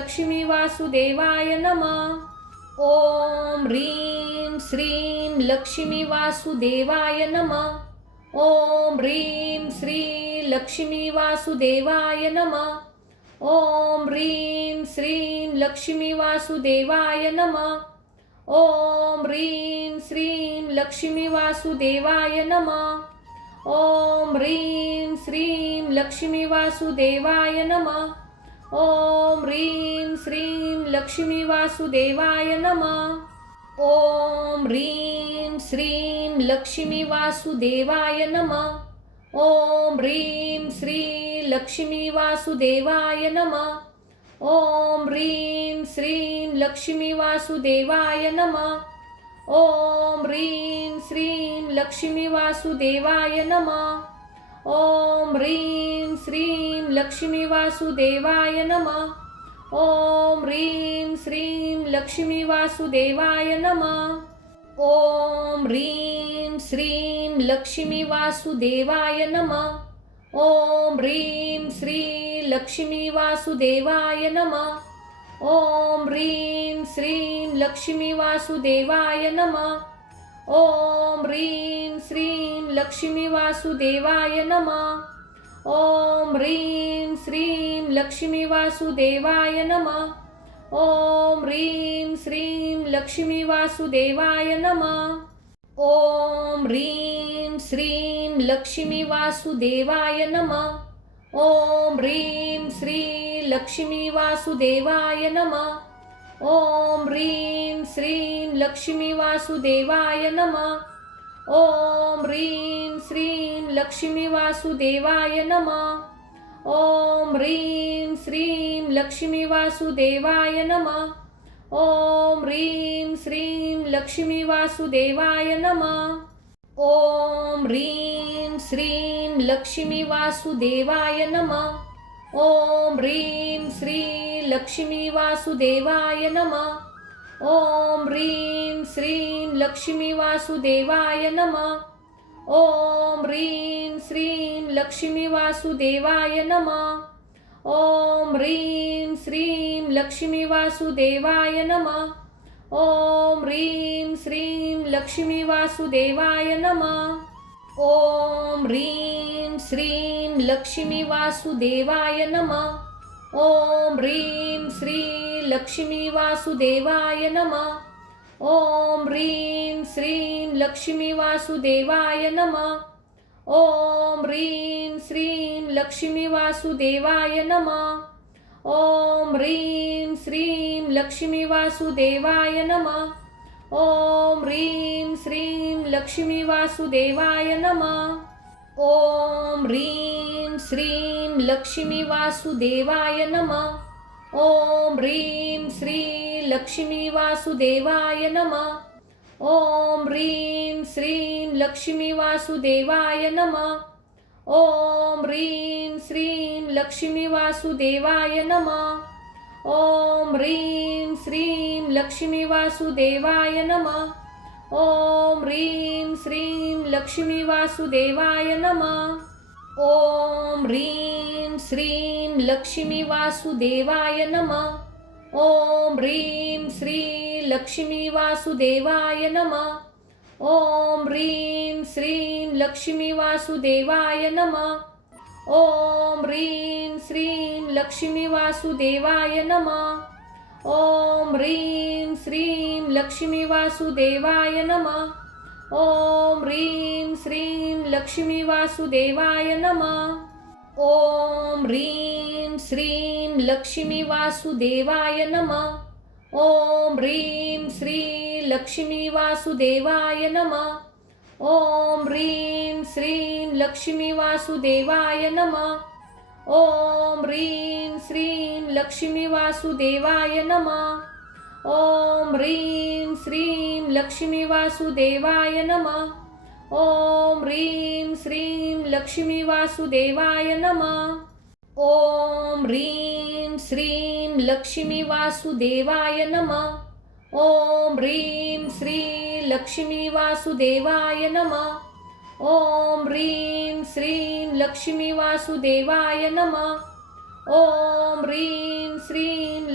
लक्ष्मी वासुदेवाय नमः. ओम ह्रीं श्रीं लक्ष्मी वासुदेवाय नमः. ओम ह्रीं श्री लक्ष्मी वासुदेवाय नमः. ओम ह्रीं श्रीं लक्ष्मी वासुदेवाय नमः. ओम ह्रीं श्रीं लक्ष्मी वासुदेवाय नमः. ओम ह्रीं श्रीं लक्ष्मी वासुदेवाय नमः. ओम ह्रीं श्रीं लक्ष्मी वासुदेवाय नमः. ओम ह्रीं श्रीं लक्ष्मी वासुदेवाय नमः. ओम ह्रीं श्री लक्ष्मी वासुदेवाय नमः. ओम ह्रीं श्रीं लक्ष्मी वासुदेवाय नमः. ओम ह्रीं श्रीं लक्ष्मी वासुदेवाय नमः. ओम ह्रीं श्रीं लक्ष्मी वासुदेवाय नमः. ओम ह्रीं श्रीं लक्ष्मी वासुदेवाय नमः. ओम ह्रीं श्रीं लक्ष्मी वासुदेवाय नमः. ओम ह्रीं श्री लक्ष्मी वासुदेवाय नमः. ओम ह्रीं श्रीं लक्ष्मी वासुदेवाय नमः. ओम ह्रीं श्रीं लक्ष्मी वासुदेवाय नमः. ओम ह्रीं श्रीं लक्ष्मी वासुदेवाय नमः. ओम ह्रीं श्रीं लक्ष्मी वासुदेवाय नमः. ओम ह्रीं श्रीं लक्ष्मी वासुदेवाय नमः. ओम ह्रीं श्री लक्ष्मी वासुदेवाय नमः. ओम ह्रीं श्रीं लक्ष्मी वासुदेवाय नमः. ओम ह्रीं श्रीं लक्ष्मी वासुदेवाय नमः. ओम ह्रीं श्रीं लक्ष्मी वासुदेवाय नमः. ओम ह्रीं श्रीं लक्ष्मी वासुदेवाय नमः. ओम ह्रीं श्रीं लक्ष्मी वासुदेवाय नमः. ओम ह्रीं श्री लक्ष्मी वासुदेवाय नमः. ओम ह्रीं श्रीं लक्ष्मी वासुदेवाय नमः. ओम ह्रीं श्रीं लक्ष्मी वासुदेवाय नमः. ओम ह्रीं श्रीं लक्ष्मी वासुदेवाय नमः. ओम ह्रीं श्रीं लक्ष्मी वासुदेवाय नमः. ओम ह्रीं श्रीं लक्ष्मी वासुदेवाय नमः. ओम ह्रीं श्री लक्ष्मी वासुदेवाय नमः. ओम ह्रीं श्रीं लक्ष्मी वासुदेवाय नमः. ओम ह्रीं श्रीं लक्ष्मी वासुदेवाय नमः. ओम ह्रीं श्रीं लक्ष्मी वासुदेवाय नमः. ओम ह्रीं श्रीं लक्ष्मी वासुदेवाय नमः. ओम ह्रीं श्रीं लक्ष्मी वासुदेवाय नमः. ओम ह्रीं श्री लक्ष्मी वासुदेवाय नमः. ओम ह्रीं श्रीं लक्ष्मी वासुदेवाय नमः. ओम ह्रीं श्रीं लक्ष्मी वासुदेवाय नमः. ओम ह्रीं श्रीं लक्ष्मी वासुदेवाय नमः. ओम ह्रीं श्रीं लक्ष्मी वासुदेवाय नमः. ओम ह्रीं श्रीं लक्ष्मी वासुदेवाय नमः. ओम ह्रीं श्री लक्ष्मी वासुदेवाय नमः. ओम ह्रीं श्रीं लक्ष्मी वासुदेवाय नमः. ओम ह्रीं श्रीं लक्ष्मी वासुदेवाय नमः. ओम ह्रीं श्रीं लक्ष्मी वासुदेवाय नमः. ओम ह्रीं श्रीं लक्ष्मी वासुदेवाय नमः. ओम ह्रीं श्रीं लक्ष्मी वासुदेवाय नमः. ओम ह्रीं श्री लक्ष्मी वासुदेवाय नमः. ओम ह्रीं श्रीं लक्ष्मी वासुदेवाय नमः. ओम ह्रीं श्रीं लक्ष्मी वासुदेवाय नमः. ओम ह्रीं श्रीं लक्ष्मी वासुदेवाय नमः. ओम ह्रीं श्रीं लक्ष्मी वासुदेवाय नमः. ओम ह्रीं श्रीं लक्ष्मी वासुदेवाय नमः. ओम ह्रीं श्री लक्ष्मी वासुदेवाय नमः. ओम ह्रीं श्रीं लक्ष्मी वासुदेवाय नमः. ओम ह्रीं श्रीं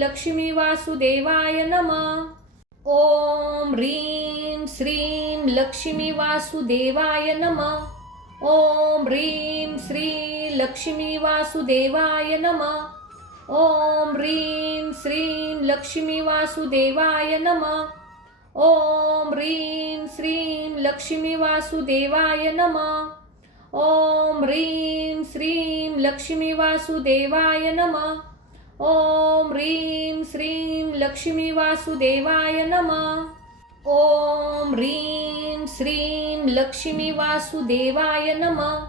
लक्ष्मी वासुदेवाय नमः. ओम ह्रीं श्रीं लक्ष्मी वासुदेवाय नमः. ओम ह्रीं श्री लक्ष्मी वासुदेवाय नमः. ओम ह्रीं श्रीं लक्ष्मी वासुदेवाय नमः. ओम ह्रीं श्रीं लक्ष्मी वासुदेवाय नमः. ओम ह्रीं श्रीं लक्ष्मी वासुदेवाय नमः. ओम ह्रीं श्रीं लक्ष्मी वासुदेवाय नमः. ओम ह्रीं श्रीं लक्ष्मी वासुदेवाय नमः.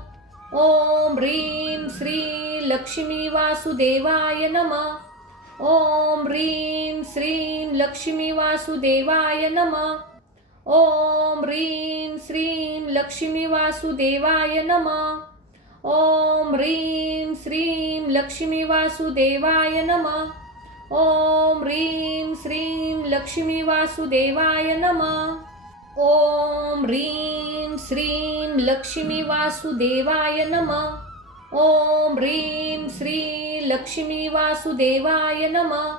ओम ह्रीं श्री लक्ष्मी वासुदेवाय नमः. ओम ह्रीं श्रीं लक्ष्मी वासुदेवाय नमः. ओम ह्रीं श्रीं लक्ष्मी वासुदेवाय नमः. ओम ह्रीं श्रीं लक्ष्मी वासुदेवाय नमः. ओम ह्रीं श्रीं लक्ष्मी वासुदेवाय नमः. ओम ह्रीं श्रीं लक्ष्मी वासुदेवाय नमः. ओम ह्रीं श्री लक्ष्मी वासुदेवाय नमः.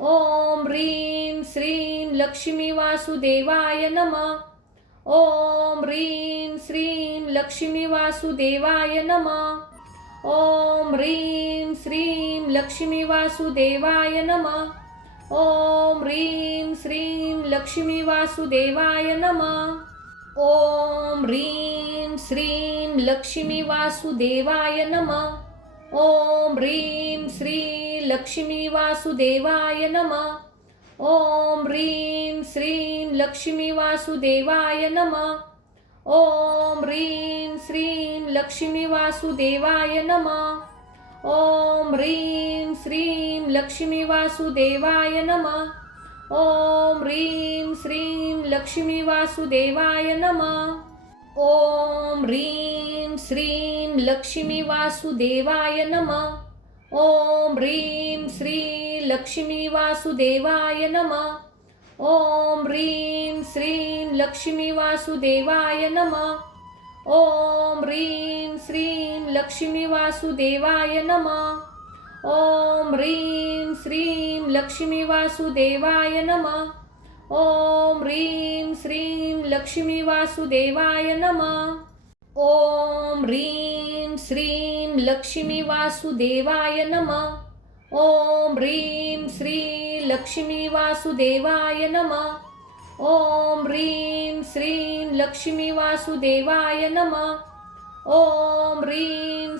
ओम ह्रीं श्रीं लक्ष्मी वासुदेवाय नमः. ओम ह्रीं श्रीं लक्ष्मी वासुदेवाय नमः. ओम ह्रीं श्रीं लक्ष्मी वासुदेवाय नमः. ओम ह्रीं श्रीं लक्ष्मी वासुदेवाय नमः. ओम ह्रीं श्रीं लक्ष्मी वासुदेवाय नमः. ओम ह्रीं श्री लक्ष्मी वासुदेवाय नमः. ओम ह्रीं श्रीं लक्ष्मी वासुदेवाय नमः. ओम ह्रीं श्रीं लक्ष्मी वासुदेवाय नमः. ओम ह्रीं श्रीं लक्ष्मी वासुदेवाय नमः. ओम ह्रीं श्रीं लक्ष्मी वासुदेवाय नमः. ओम ह्रीं श्रीं लक्ष्मी वासुदेवाय नमः. ओम ह्रीं श्री लक्ष्मी वासुदेवाय नमः. ओम ह्रीं श्रीं लक्ष्मी वासुदेवाय नमः. ओम ह्रीं श्रीं लक्ष्मी वासुदेवाय नमः. ओम ह्रीं श्रीं लक्ष्मी वासुदेवाय नमः. ओम ह्रीं श्रीं लक्ष्मी वासुदेवाय नमः. ओम ह्रीं श्रीं लक्ष्मी वासुदेवाय नमः. ओम ह्रीं श्री लक्ष्मी वासुदेवाय नमः. ओम ह्रीं श्रीं लक्ष्मी वासुदेवाय नमः. ओम ह्रीं श्रीं लक्ष्मी वासुदेवाय नमः. ओम ह्रीं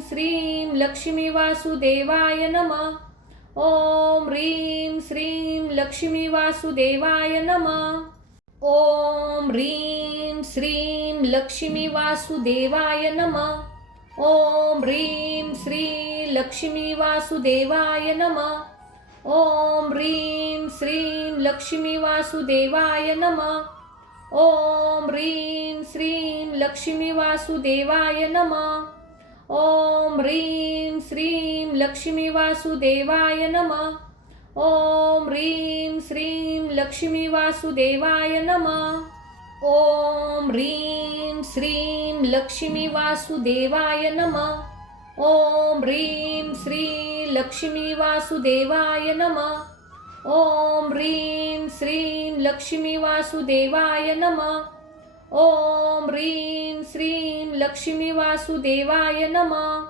श्रीं लक्ष्मी वासुदेवाय नमः. ओम ह्रीं श्रीं लक्ष्मी वासुदेवाय नमः. ओम ह्रीं श्रीं लक्ष्मी वासुदेवाय नमः. ओम ह्रीं श्री लक्ष्मी वासुदेवाय नमः. ओम ह्रीं श्रीं लक्ष्मी वासुदेवाय नमः. ओम ह्रीं श्रीं लक्ष्मी वासुदेवाय नमः. ओम ह्रीं श्रीं लक्ष्मी वासुदेवाय नमः. ओम ह्रीं श्रीं लक्ष्मी वासुदेवाय नमः. ओम ह्रीं श्रीं लक्ष्मी वासुदेवाय नमः. ओम ह्रीं श्री लक्ष्मी वासुदेवाय नमः. ओम ह्रीं श्रीं लक्ष्मी वासुदेवाय नमः. ओम ह्रीं श्रीं लक्ष्मी वासुदेवाय नमः.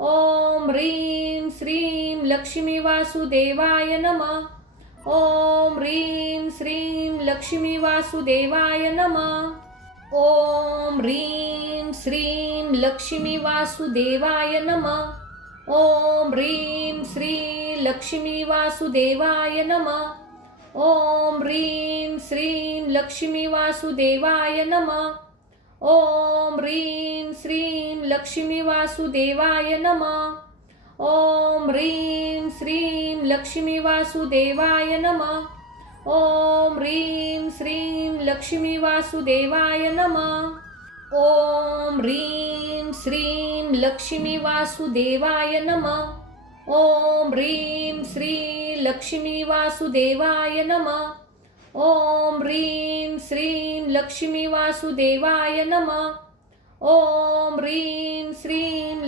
ओम ह्रीं श्रीं लक्ष्मी वासुदेवाय नमः. ओम ह्रीं श्रीं लक्ष्मी वासुदेवाय नमः. ओम ह्रीं श्रीं लक्ष्मी वासुदेवाय नमः. ओम ह्रीं श्री लक्ष्मी वासुदेवाय नमः. ओम ह्रीं श्रीं लक्ष्मी वासुदेवाय नमः. ओम ह्रीं श्रीं लक्ष्मी वासुदेवाय नमः. ओम ह्रीं श्रीं लक्ष्मी वासुदेवाय नमः. ओम ह्रीं श्रीं लक्ष्मी वासुदेवाय नमः. ओम ह्रीं श्रीं लक्ष्मी वासुदेवाय नमः. ओम ह्रीं श्री लक्ष्मी वासुदेवाय नमः. ओम ह्रीं श्रीं लक्ष्मी वासुदेवाय नमः. ओम ह्रीं श्रीं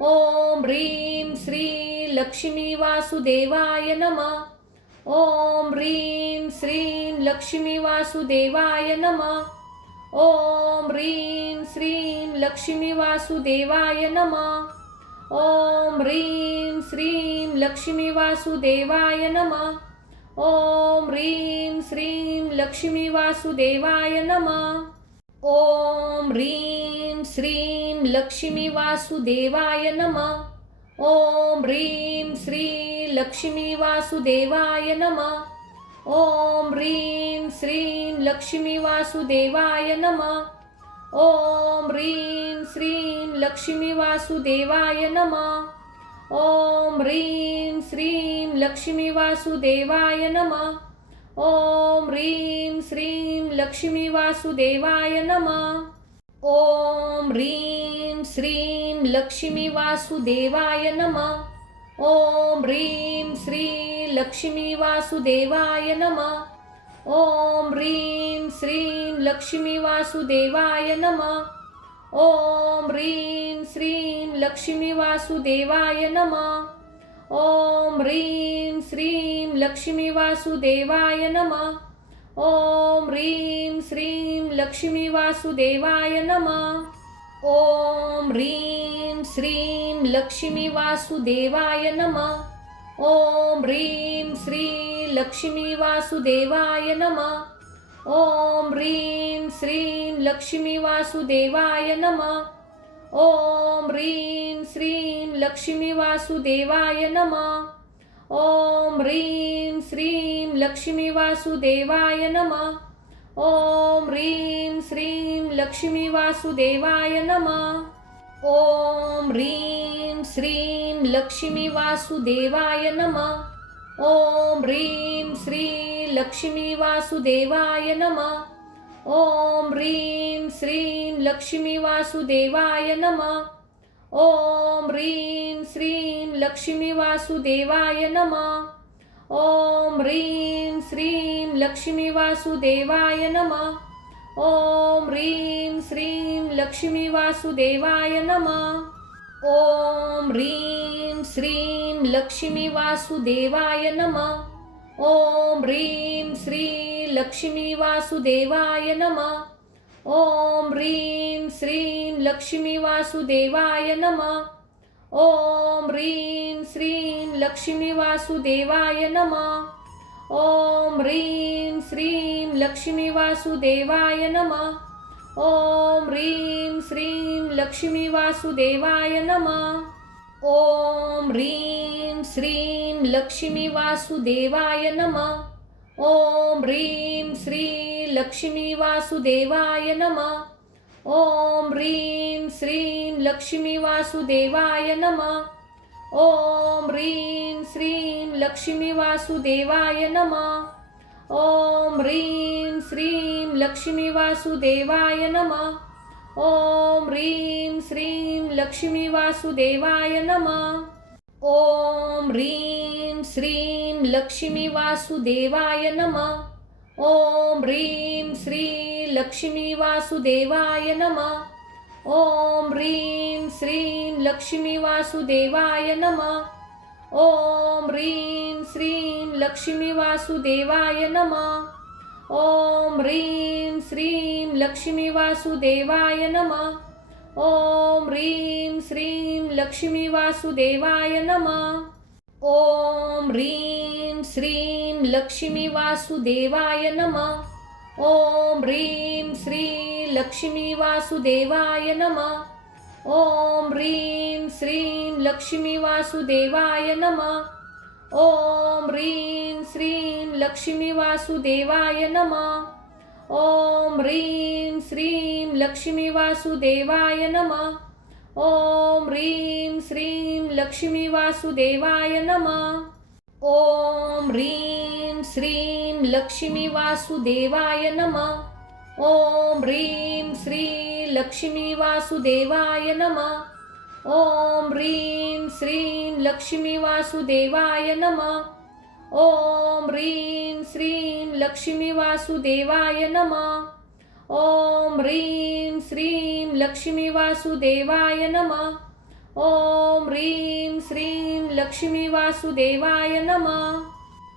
ओम ह्रीं श्री लक्ष्मी वासुदेवाय नमः. ओम ह्रीं श्रीं लक्ष्मी वासुदेवाय नमः. ओम ह्रीं श्रीं लक्ष्मी वासुदेवाय नमः. ओम ह्रीं श्रीं लक्ष्मी वासुदेवाय नमः. ओम ह्रीं श्रीं लक्ष्मी वासुदेवाय नमः. ओम ह्रीं श्रीं लक्ष्मी वासुदेवाय नमः. ओम ह्रीं श्री लक्ष्मी वासुदेवाय नमः. ओम ह्रीं श्रीं लक्ष्मी वासुदेवाय नमः. ओम ह्रीं श्रीं लक्ष्मी वासुदेवाय नमः. ओम ह्रीं श्रीं लक्ष्मी वासुदेवाय नमः. ओम ह्रीं श्रीं लक्ष्मी वासुदेवाय नमः. ओम ह्रीं श्रीं लक्ष्मी वासुदेवाय नमः. ओम ह्रीं श्री लक्ष्मी वासुदेवाय नमः. ओम ह्रीं श्रीं लक्ष्मी वासुदेवाय नमः. ओम ह्रीं श्रीं लक्ष्मी वासुदेवाय नमः. ओम ह्रीं श्रीं लक्ष्मी वासुदेवाय नमः. ओम ह्रीं श्रीं लक्ष्मी वासुदेवाय नमः. ओम ह्रीं श्रीं लक्ष्मी वासुदेवाय नमः. ओम ह्रीं श्री लक्ष्मी वासुदेवाय नमः. ओम ह्रीं श्रीं लक्ष्मी वासुदेवाय नमः. ओम ह्रीं श्रीं लक्ष्मी वासुदेवाय नमः. ओम ह्रीं श्रीं लक्ष्मी वासुदेवाय नमः. ओम ह्रीं श्रीं लक्ष्मी वासुदेवाय नमः. ओम ह्रीं श्रीं लक्ष्मी वासुदेवाय नमः. ओम ह्रीं श्री लक्ष्मी वासुदेवाय नमः. ओम ह्रीं श्रीं लक्ष्मी वासुदेवाय नमः. ओम ह्रीं श्रीं लक्ष्मी वासुदेवाय नमः. ओम ह्रीं श्रीं लक्ष्मी वासुदेवाय नमः. ओम ह्रीं श्रीं लक्ष्मी वासुदेवाय नमः. ओम ह्रीं श्रीं लक्ष्मी वासुदेवाय नमः. ओम ह्रीं श्री लक्ष्मी वासुदेवाय नमः. ओम ह्रीं श्रीं लक्ष्मी वासुदेवाय नमः. ओम ह्रीं श्रीं लक्ष्मी वासुदेवाय नमः. ओम ह्रीं श्रीं लक्ष्मी वासुदेवाय नमः. ओम ह्रीं श्रीं लक्ष्मी वासुदेवाय नमः. ओम ह्रीं श्रीं लक्ष्मी वासुदेवाय नमः. ओम ह्रीं श्री लक्ष्मी वासुदेवाय नमः. ओम ह्रीं श्रीं लक्ष्मी वासुदेवाय नमः. ओम ह्रीं श्रीं लक्ष्मी वासुदेवाय नमः. ओम ह्रीं श्रीं लक्ष्मी वासुदेवाय नमः. ओम ह्रीं श्रीं लक्ष्मी वासुदेवाय नमः. ओम ह्रीं श्रीं लक्ष्मी वासुदेवाय नमः. ओम ह्रीं श्री लक्ष्मी वासुदेवाय नमः. ओम ह्रीं श्रीं लक्ष्मी वासुदेवाय नमः. ओम ह्रीं श्रीं लक्ष्मी वासुदेवाय नमः. ओम ह्रीं श्रीं लक्ष्मी वासुदेवाय नमः. ओम ह्रीं श्रीं लक्ष्मी वासुदेवाय नमः. ओम ह्रीं श्रीं लक्ष्मी वासुदेवाय नमः. ओम ह्रीं श्री लक्ष्मी वासुदेवाय नमः. ओम ह्रीं श्रीं लक्ष्मी वासुदेवाय नमः. ओम ह्रीं श्रीं लक्ष्मी वासुदेवाय नमः. ओम ह्रीं श्रीं लक्ष्मी वासुदेवाय नमः. ओम ह्रीं श्रीं लक्ष्मी वासुदेवाय नमः. ओम ह्रीं श्रीं लक्ष्मी वासुदेवाय नमः. ओम ह्रीं श्री लक्ष्मी वासुदेवाय नमः. ओम ह्रीं श्रीं लक्ष्मी वासुदेवाय नमः. ओम ह्रीं श्रीं लक्ष्मी वासुदेवाय नमः. ओम ह्रीं श्रीं लक्ष्मी वासुदेवाय नमः. ओम ह्रीं श्रीं लक्ष्मी वासुदेवाय नमः।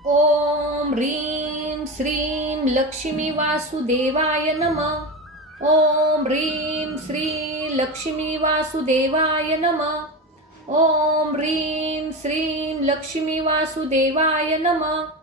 ओम ह्रीं श्रीं लक्ष्मी वासुदेवाय नमः। ओम ह्रीं श्रीं लक्ष्मी वासुदेवाय नमः। ओम ह्रीं श्रीं लक्ष्मी वासुदेवाय नमः।